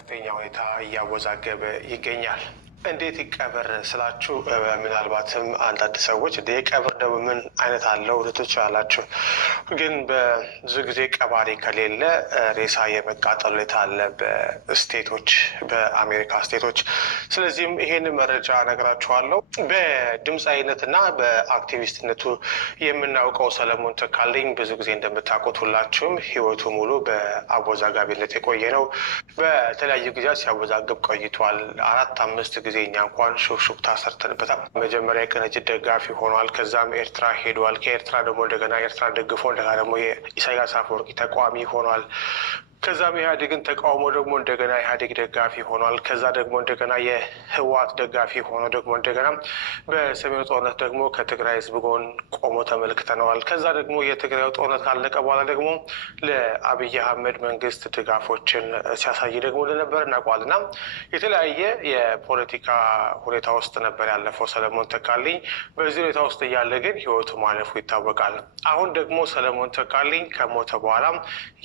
በከፍተኛ ሁኔታ እያወዛገበ ይገኛል። እንዴት ይቀበር ስላችሁ ምናልባትም አንዳንድ ሰዎች የቀብር ደግሞ ምን አይነት አለው ልትች አላችሁ። ግን በብዙ ጊዜ ቀባሪ ከሌለ ሬሳ የመቃጠል ሁኔታ አለ በስቴቶች በአሜሪካ ስቴቶች። ስለዚህም ይሄን መረጃ ነግራችኋለሁ። በድምፃዊነትና በአክቲቪስትነቱ የምናውቀው ሰለሞን ተካልኝ ብዙ ጊዜ እንደምታውቁት ሁላችሁም ህይወቱ ሙሉ በአወዛጋቢነት የቆየ ነው። በተለያዩ ጊዜያት ሲያወዛግብ ቆይቷል። 4-5 ጊዜ እኛ እንኳን ሹክሹክታ ሰርተንበታል። መጀመሪያ የቅንጅት ደጋፊ ሆኗል። ከዛም ኤርትራ ሄዷል። ከኤርትራ ደግሞ እንደገና ኤርትራ ደግፎ እንደገና ደግሞ የኢሳያስ አፈወርቂ ተቃዋሚ ሆኗል። ከዛም ኢህአዴግን ተቃውሞ ደግሞ እንደገና ኢህአዴግ ደጋፊ ሆኗል። ከዛ ደግሞ እንደገና የህወሓት ደጋፊ ሆኖ ደግሞ እንደገና በሰሜኑ ጦርነት ደግሞ ከትግራይ ህዝብ ጎን ቆሞ ተመልክተነዋል። ከዛ ደግሞ የትግራይ ጦርነት ካለቀ በኋላ ደግሞ ለአብይ አህመድ መንግስት ድጋፎችን ሲያሳይ ደግሞ እንደነበር እናውቀዋል። እና የተለያየ የፖለቲካ ሁኔታ ውስጥ ነበር ያለፈው ሰለሞን ተካልኝ። በዚህ ሁኔታ ውስጥ እያለ ግን ህይወቱ ማለፉ ይታወቃል። አሁን ደግሞ ሰለሞን ተካልኝ ከሞተ በኋላ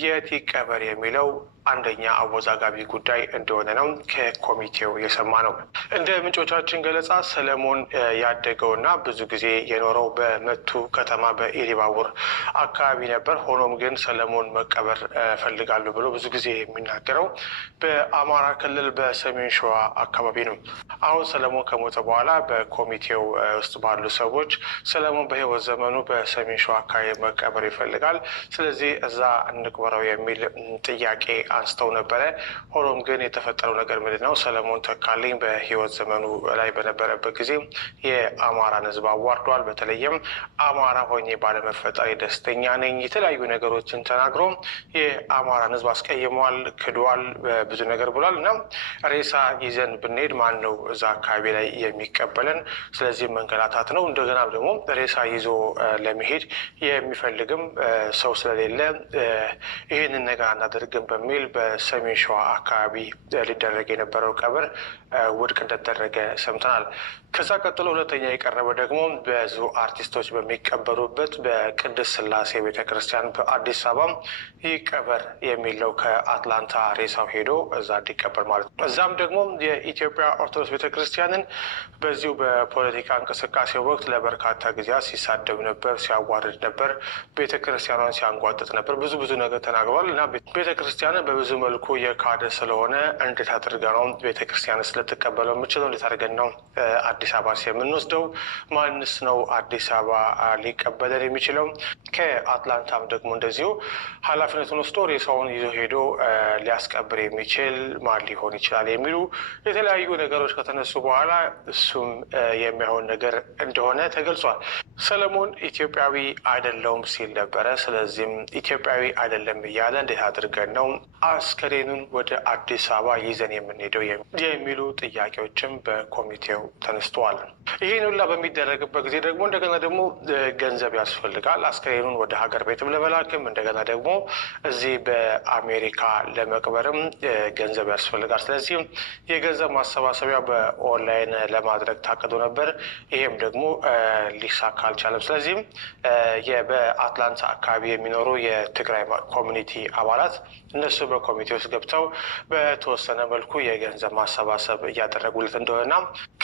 የት ይቀበር የሚለው አንደኛ አወዛጋቢ ጉዳይ እንደሆነ ነው ከኮሚቴው የሰማ ነው። እንደ ምንጮቻችን ገለጻ ሰለሞን ያደገውና ብዙ ጊዜ የኖረው በመቱ ከተማ በኢሊባቡር አካባቢ ነበር። ሆኖም ግን ሰለሞን መቀበር ፈልጋሉ ብሎ ብዙ ጊዜ የሚናገረው በአማራ ክልል በሰሜን ሸዋ አካባቢ ነው። አሁን ሰለሞን ከሞተ በኋላ በኮሚቴው ውስጥ ባሉ ሰዎች ሰለሞን በህይወት ዘመኑ በሰሜን ሸዋ አካባቢ መቀበር ይፈልጋል፣ ስለዚህ እዛ እንቅበረው የሚል ጥያቄ አንስተው ነበረ። ሆኖም ግን የተፈጠረው ነገር ምንድን ነው? ሰለሞን ተካልኝ በህይወት ዘመኑ ላይ በነበረበት ጊዜ የአማራን ህዝብ አዋርዷል። በተለይም አማራ ሆኜ ባለመፈጠሬ ደስተኛ ነኝ፣ የተለያዩ ነገሮችን ተናግሮ የአማራን ህዝብ አስቀይሟል፣ ክዷል፣ ብዙ ነገር ብሏል። እና ሬሳ ይዘን ብንሄድ ማን ነው እዛ አካባቢ ላይ የሚቀበለን? ስለዚህ መንገላታት ነው። እንደገና ደግሞ ሬሳ ይዞ ለመሄድ የሚፈልግም ሰው ስለሌለ ይህንን ነገር አናደርግም በሚል በሰሜን ሸዋ አካባቢ ሊደረግ የነበረው ቀብር ውድቅ እንደተደረገ ሰምተናል። ከዛ ቀጥሎ ሁለተኛ የቀረበ ደግሞ ብዙ አርቲስቶች በሚቀበሩበት በቅድስት ስላሴ ቤተክርስቲያን በአዲስ አበባ ይቀበር የሚለው ከአትላንታ ሬሳው ሄዶ እዛ እንዲቀበር ማለት ነው። እዛም ደግሞ የኢትዮጵያ ኦርቶዶክስ ቤተክርስቲያንን በዚሁ በፖለቲካ እንቅስቃሴ ወቅት ለበርካታ ጊዜያት ሲሳደብ ነበር፣ ሲያዋርድ ነበር፣ ቤተክርስቲያኗን ሲያንጓጥጥ ነበር፣ ብዙ ነገር ተናግሯል። እና ቤተክርስቲያንን በብዙ መልኩ የካደ ስለሆነ እንዴት አድርገ ነው ቤተክርስቲያን ስለተቀበለው የምችለው? እንዴት አድርገን ነው አዲስ አበባ የምንወስደው? ማንስ ነው አዲስ አበባ ሊቀበለን የሚችለው? ከአትላንታም ደግሞ እንደዚሁ ኃላፊነቱን ወስዶ ሬሳውን ይዞ ሄዶ ሊያስቀብር የሚችል ማን ሊሆን ይችላል የሚሉ የተለያዩ ነገሮች ከተነሱ በኋላ እሱም የሚሆን ነገር እንደሆነ ተገልጿል። ሰለሞን ኢትዮጵያዊ አይደለውም ሲል ነበረ። ስለዚህም ኢትዮጵያዊ አይደለም እያለ እንዴት አድርገን ነው አስከሬኑን ወደ አዲስ አበባ ይዘን የምንሄደው የሚሉ ጥያቄዎችም በኮሚቴው ተነስተዋል። ይህን ሁላ በሚደረግበት ጊዜ ደግሞ እንደገና ደግሞ ገንዘብ ያስፈልጋል። አስከሬኑን ወደ ሀገር ቤትም ለመላክም እንደገና ደግሞ እዚህ በአሜሪካ ለመቅበርም ገንዘብ ያስፈልጋል። ስለዚህ የገንዘብ ማሰባሰቢያ በኦንላይን ለማድረግ ታቅዶ ነበር። ይሄም ደግሞ ሊሳካ አልቻለም። ስለዚህም በአትላንታ አካባቢ የሚኖሩ የትግራይ ኮሚኒቲ አባላት እነሱ በኮሚቴ ውስጥ ገብተው በተወሰነ መልኩ የገንዘብ ማሰባሰብ እያደረጉለት እንደሆነና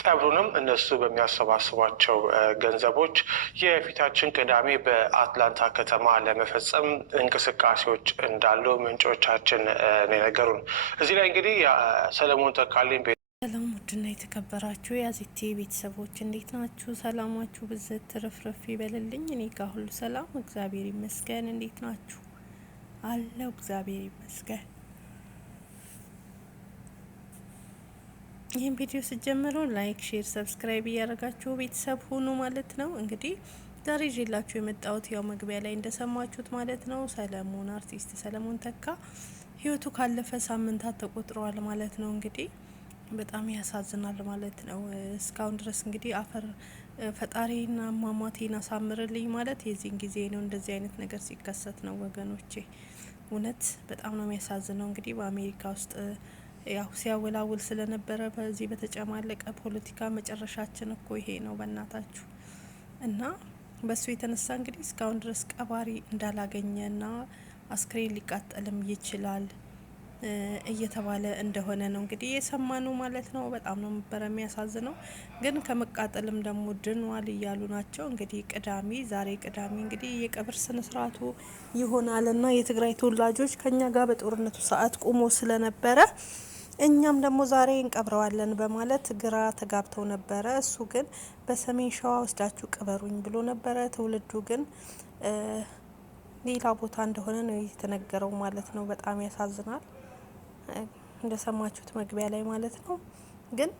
ቀብሩንም እነሱ በሚያሰባስቧቸው ገንዘቦች የፊታችን ቅዳሜ በአትላንታ ከተማ ለመፈጸም እንቅስቃሴዎች እንዳሉ ምንጮቻችን ነገሩን። እዚህ ላይ እንግዲህ ሰለሞን ተካልኝ ሰላም ውድና የተከበራችሁ የአዜቴ ቤተሰቦች እንዴት ናችሁ? ሰላማችሁ ብዝት ትርፍርፍ ይበልልኝ። እኔ ጋር ሁሉ ሰላም እግዚአብሔር ይመስገን። እንዴት ናችሁ? አለው እግዚአብሔር ይመስገን። ይህን ቪዲዮ ስትጀምሩ ላይክ፣ ሼር፣ ሰብስክራይብ እያደረጋችሁ ቤተሰብ ሁኑ ማለት ነው። እንግዲህ ዛሬ ይዤላችሁ የመጣሁት ያው መግቢያ ላይ እንደሰማችሁት ማለት ነው ሰለሞን አርቲስት ሰለሞን ተካ ህይወቱ ካለፈ ሳምንታት ተቆጥረዋል ማለት ነው። እንግዲህ በጣም ያሳዝናል ማለት ነው። እስካሁን ድረስ እንግዲህ አፈር ፈጣሪና አሟሟቴን አሳምርልኝ ማለት የዚህን ጊዜ ነው። እንደዚህ አይነት ነገር ሲከሰት ነው ወገኖቼ። እውነት በጣም ነው የሚያሳዝነው። እንግዲህ በአሜሪካ ውስጥ ያው ሲያወላውል ስለነበረ በዚህ በተጨማለቀ ፖለቲካ መጨረሻችን እኮ ይሄ ነው በእናታችሁ። እና በሱ የተነሳ እንግዲህ እስካሁን ድረስ ቀባሪ እንዳላገኘና አስክሬን ሊቃጠልም ይችላል እየተባለ እንደሆነ ነው እንግዲህ የሰማነው ማለት ነው። በጣም ነው ነበረ የሚያሳዝነው። ግን ከመቃጠልም ደግሞ ድኗል እያሉ ናቸው። እንግዲህ ዛሬ ቅዳሜ እንግዲህ የቀብር ስነ ስርዓቱ ይሆናልና የትግራይ ተወላጆች ከኛ ጋር በጦርነቱ ሰዓት ቆሞ ስለነበረ እኛም ደግሞ ዛሬ እንቀብረዋለን በማለት ግራ ተጋብተው ነበረ። እሱ ግን በሰሜን ሸዋ ወስዳችሁ ቅበሩኝ ብሎ ነበረ። ትውልዱ ግን ሌላ ቦታ እንደሆነ ነው የተነገረው ማለት ነው። በጣም ያሳዝናል። እንደሰማችሁት መግቢያ ላይ ማለት ነው። ግን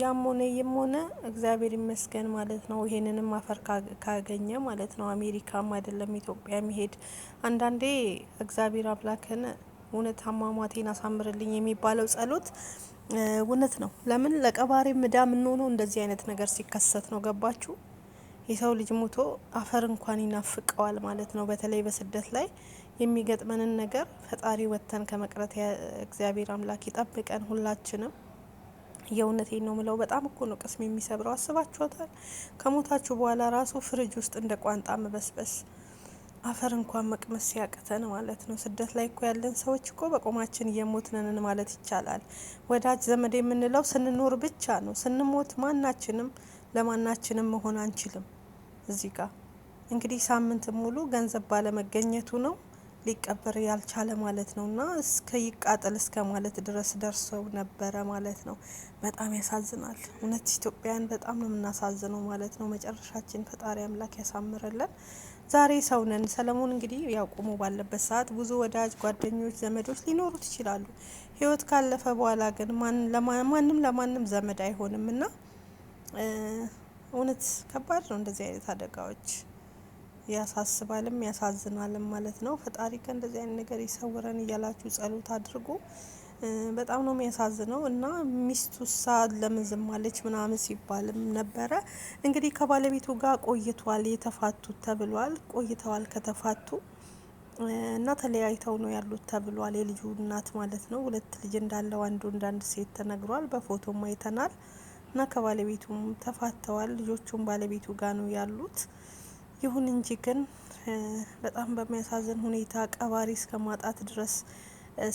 ያም ሆነ ይም ሆነ እግዚአብሔር ይመስገን ማለት ነው። ይሄንንም አፈር ካገኘ ማለት ነው። አሜሪካም አይደለም ኢትዮጵያ መሄድ አንዳንዴ እግዚአብሔር አምላክን እውነት አሟሟቴን አሳምርልኝ የሚባለው ጸሎት እውነት ነው። ለምን ለቀባሪ ምዳ የምንሆነው እንደዚህ አይነት ነገር ሲከሰት ነው። ገባችሁ? የሰው ልጅ ሞቶ አፈር እንኳን ይናፍቀዋል ማለት ነው። በተለይ በስደት ላይ የሚገጥመንን ነገር ፈጣሪ ወጥተን ከመቅረት እግዚአብሔር አምላክ ይጠብቀን ሁላችንም። የእውነቴን ነው ምለው። በጣም እኮ ነው ቅስም የሚሰብረው። አስባችኋታል? ከሞታችሁ በኋላ ራሱ ፍሪጅ ውስጥ እንደ ቋንጣ መበስበስ፣ አፈር እንኳን መቅመስ ሲያቅተን ማለት ነው። ስደት ላይ እኮ ያለን ሰዎች እኮ በቆማችን እየሞትነን ማለት ይቻላል። ወዳጅ ዘመድ የምንለው ስንኖር ብቻ ነው። ስንሞት ማናችንም ለማናችንም መሆን አንችልም። እዚህ ጋር እንግዲህ ሳምንት ሙሉ ገንዘብ ባለመገኘቱ ነው ሊቀበር ያልቻለ ማለት ነው። እና እስከ ይቃጠል እስከ ማለት ድረስ ደርሰው ነበረ ማለት ነው። በጣም ያሳዝናል። እውነት ኢትዮጵያን በጣም ነው የምናሳዝነው ማለት ነው። መጨረሻችን ፈጣሪ አምላክ ያሳምረለን። ዛሬ ሰው ነን። ሰለሞን እንግዲህ ያው ቆሞ ባለበት ሰዓት ብዙ ወዳጅ ጓደኞች፣ ዘመዶች ሊኖሩት ይችላሉ። ህይወት ካለፈ በኋላ ግን ማንም ለማንም ዘመድ አይሆንም እና እውነት ከባድ ነው እንደዚህ አይነት አደጋዎች። ያሳስባልም ያሳዝናልም ማለት ነው። ፈጣሪ ከእንደዚህ አይነት ነገር ይሰውረን እያላችሁ ጸሎት አድርጉ። በጣም ነው የሚያሳዝነው። እና ሚስቱ ለምን ዝም አለች ምናምን ሲባልም ነበረ። እንግዲህ ከባለቤቱ ጋር ቆይቷል የተፋቱት ተብሏል። ቆይተዋል ከተፋቱ እና ተለያይተው ነው ያሉት ተብሏል። የልጁ እናት ማለት ነው። 2 ልጅ እንዳለው አንዱ እንዳንድ ሴት ተነግሯል። በፎቶም አይተናል። እና ከባለቤቱም ተፋተዋል። ልጆቹም ባለቤቱ ጋር ነው ያሉት። ይሁን እንጂ ግን በጣም በሚያሳዝን ሁኔታ ቀባሪ እስከ ማጣት ድረስ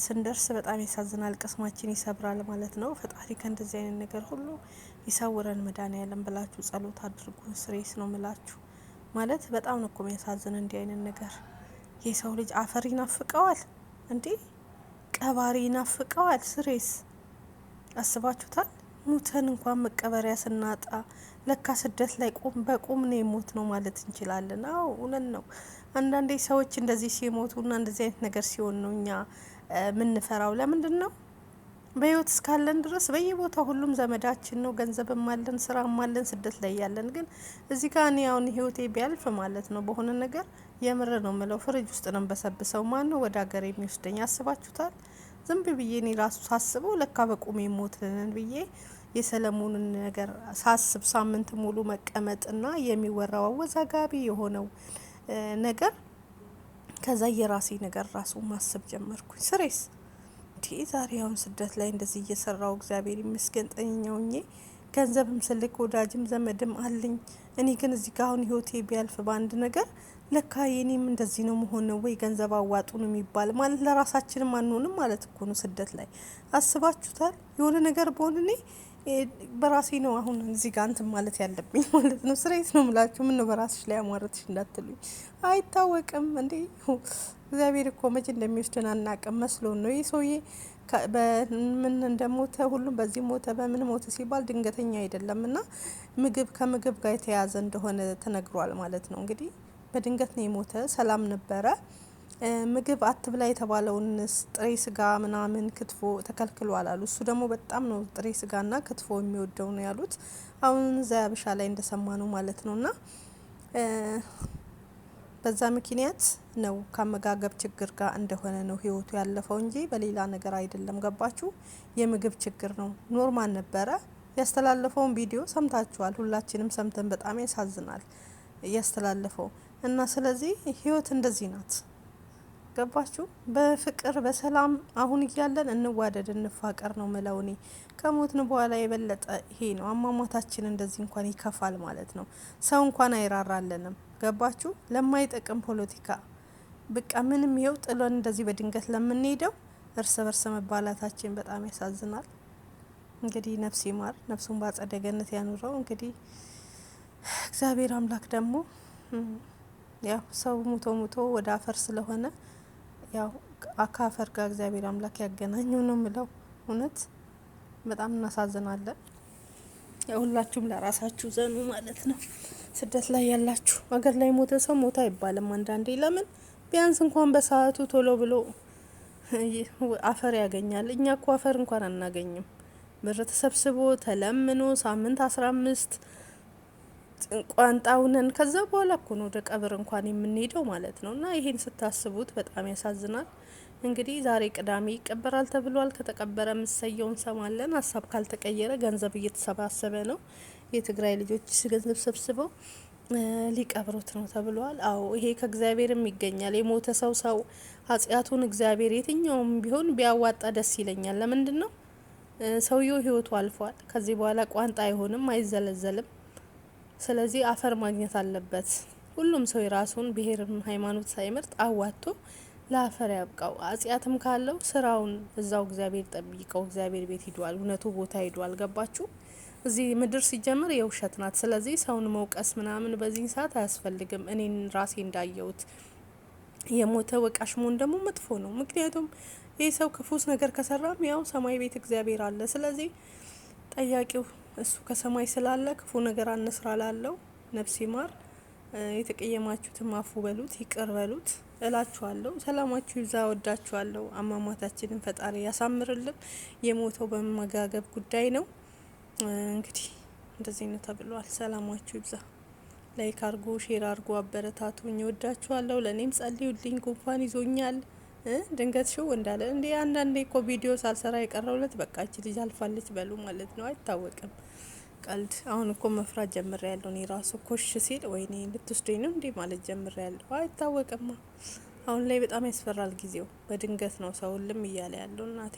ስንደርስ በጣም ያሳዝናል። ቅስማችን ይሰብራል ማለት ነው። ፈጣሪ ከእንደዚህ አይነት ነገር ሁሉ ይሰውረን መድኃኔዓለም ብላችሁ ጸሎት አድርጉ። ስሬስ ነው ምላችሁ ማለት በጣም ነው እኮ የሚያሳዝን እንዲህ አይነት ነገር። የሰው ልጅ አፈር ይናፍቀዋል እንዴ? ቀባሪ ይናፍቀዋል። ስሬስ አስባችሁታል? ሙተን እንኳን መቀበሪያ ስናጣ ለካ ስደት ላይ በቁም ነው የሞት ነው ማለት እንችላለን። አዎ እውነት ነው። አንዳንዴ ሰዎች እንደዚህ ሲሞቱና እንደዚህ አይነት ነገር ሲሆን ነው እኛ ምንፈራው። ለምንድን ነው? በህይወት እስካለን ድረስ በየቦታው ሁሉም ዘመዳችን ነው። ገንዘብም አለን፣ ስራም አለን። ስደት ላይ ያለን ግን እዚህ ጋር እኔ አሁን ህይወቴ ቢያልፍ ማለት ነው በሆነ ነገር የምር ነው ምለው ፍሪጅ ውስጥ ነው በሰብሰው ማን ነው ወደ ሀገር የሚወስደኝ? አስባችሁታል? ዝም ብዬ እኔ ራሱ ሳስበው ለካ በቁሜ ሞትንን ብዬ የሰለሞንን ነገር ሳስብ ሳምንት ሙሉ መቀመጥና የሚወራው አወዛጋቢ የሆነው ነገር ከዛ የራሴ ነገር ራሱ ማሰብ ጀመርኩኝ። ስሬስ ዛሬ አሁን ስደት ላይ እንደዚህ እየሰራው እግዚአብሔር ይመስገን ጤነኛውኜ ገንዘብም ስልክ ወዳጅም ዘመድም አለኝ። እኔ ግን እዚህ ጋር አሁን ህይወቴ ቢያልፍ በአንድ ነገር ለካ የኔም እንደዚህ ነው መሆን ነው ወይ ገንዘብ አዋጡ ነው የሚባል ማለት ለራሳችንም አንሆንም ማለት እኮ ነው። ስደት ላይ አስባችሁታል? የሆነ ነገር በሆነ እኔ በራሴ ነው አሁን እዚህ ጋር እንትን ማለት ያለብኝ ማለት ነው። ስሬት ነው ምላችሁ። ምን ነው በራስሽ ላይ አሟረትሽ እንዳትሉኝ። አይታወቅም እንዴ እግዚአብሔር እኮ መቼ እንደሚወስደን አናቅም መስሎን ነው። ይህ ሰውዬ በምን እንደሞተ ሁሉም በዚህ ሞተ በምን ሞተ ሲባል ድንገተኛ አይደለም እና ከምግብ ጋር የተያያዘ እንደሆነ ተነግሯል ማለት ነው። እንግዲህ በድንገት ነው የሞተ። ሰላም ነበረ። ምግብ አትብላ የተባለውን ጥሬ ስጋ ምናምን ክትፎ ተከልክሏል አሉ። እሱ ደግሞ በጣም ነው ጥሬ ስጋና ክትፎ የሚወደው ነው ያሉት። አሁን ዛያብሻ ላይ እንደሰማ ነው ማለት ነውና በዛ ምክንያት ነው ከአመጋገብ ችግር ጋር እንደሆነ ነው ህይወቱ ያለፈው እንጂ በሌላ ነገር አይደለም። ገባችሁ? የምግብ ችግር ነው። ኖርማል ነበረ። ያስተላለፈውን ቪዲዮ ሰምታችኋል። ሁላችንም ሰምተን በጣም ያሳዝናል ያስተላለፈው እና ስለዚህ ህይወት እንደዚህ ናት። ገባችሁ? በፍቅር በሰላም አሁን እያለን እንዋደድ እንፋቀር ነው ምለው እኔ። ከሞትን በኋላ የበለጠ ይሄ ነው አሟሟታችን። እንደዚህ እንኳን ይከፋል ማለት ነው። ሰው እንኳን አይራራለንም። ገባችሁ? ለማይጠቅም ፖለቲካ በቃ ምንም ይኸው ጥሎን እንደዚህ በድንገት ለምንሄደው እርስ በርስ መባላታችን በጣም ያሳዝናል። እንግዲህ ነፍስ ይማር፣ ነፍሱን በአጸደ ገነት ያኑረው። እንግዲህ እግዚአብሔር አምላክ ደግሞ ያው ሰው ሙቶ ሙቶ ወደ አፈር ስለሆነ ያው ከአፈር ጋር እግዚአብሔር አምላክ ያገናኘው ነው ምለው። እውነት በጣም እናሳዝናለን። ሁላችሁም ለራሳችሁ ዘኑ ማለት ነው። ስደት ላይ ያላችሁ ሀገር ላይ ሞተ ሰው ሞተ አይባልም። አንዳንዴ ለምን ቢያንስ እንኳን በሰዓቱ ቶሎ ብሎ አፈር ያገኛል። እኛ እኮ አፈር እንኳን አናገኝም። ብር ተሰብስቦ ተለምኖ ሳምንት 15 ቋንጣውነን ከዛ በኋላ እኮ ነው ወደ ቀብር እንኳን የምንሄደው ማለት ነው። እና ይሄን ስታስቡት በጣም ያሳዝናል። እንግዲህ ዛሬ ቅዳሜ ይቀበራል ተብሏል። ከተቀበረ ምሰየውን እንሰማለን። ሀሳብ ካልተቀየረ ገንዘብ እየተሰባሰበ ነው። የትግራይ ልጆች ገንዘብ ሰብስበው ሊቀብሩት ነው ተብሏል። አዎ ይሄ ከእግዚአብሔርም ይገኛል። የሞተ ሰው ኃጢአቱን እግዚአብሔር የትኛውም ቢሆን ቢያዋጣ ደስ ይለኛል። ለምንድን ነው ሰውየው ህይወቱ አልፏል። ከዚህ በኋላ ቋንጣ አይሆንም፣ አይዘለዘልም። ስለዚህ አፈር ማግኘት አለበት። ሁሉም ሰው የራሱን ብሔርም ሃይማኖት ሳይመርጥ አዋጥቶ ለአፈር ያብቃው። ኃጢአትም ካለው ስራውን እዛው እግዚአብሔር ጠብቀው። እግዚአብሔር ቤት ሂዷል፣ እውነቱ ቦታ ሂዷል። ገባችሁ? እዚህ ምድር ሲጀምር የውሸት ናት። ስለዚህ ሰውን መውቀስ ምናምን በዚህ ሰዓት አያስፈልግም። እኔን ራሴ እንዳየሁት የሞተ ወቃሽ መሆን ደግሞ መጥፎ ነው። ምክንያቱም ይህ ሰው ክፉስ ነገር ከሰራም ያው ሰማይ ቤት እግዚአብሔር አለ። ስለዚህ ጠያቂው እሱ ከሰማይ ስላለ ክፉ ነገር አንስራ ላለው ነፍስ ይማር። የተቀየማችሁትም አፉ በሉት፣ ይቅር በሉት እላችኋለሁ። ሰላማችሁ ይብዛ። ወዳችኋለሁ። አሟሟታችንን ፈጣሪ ያሳምርልን። የሞተው በመመጋገብ ጉዳይ ነው። እንግዲህ እንደዚህ ነው ተብሏል። ሰላማችሁ ይብዛ። ላይክ አርጉ፣ ሼር አርጉ፣ አበረታቱኝ። ወዳችኋለሁ። ለእኔም ጸልዩልኝ። ጉንፋን ይዞኛል። ድንገት ሽው እንዳለ እንዴ አንዳንዴ እኮ ቪዲዮ ሳልሰራ የቀረውለት በቃ እቺ ልጅ አልፋለች በሉ ማለት ነው። አይታወቅም። ቀልድ አሁን እኮ መፍራት ጀምሬ ያለሁ እኔ ራሱ ኮሽ ሲል ወይኔ ልትወስደኝ ነው እንዴ ማለት ጀምሬ ያለሁ። አይታወቅማ። አሁን ላይ በጣም ያስፈራል ጊዜው። በድንገት ነው ሰው ልም እያለ ያለው እናቴ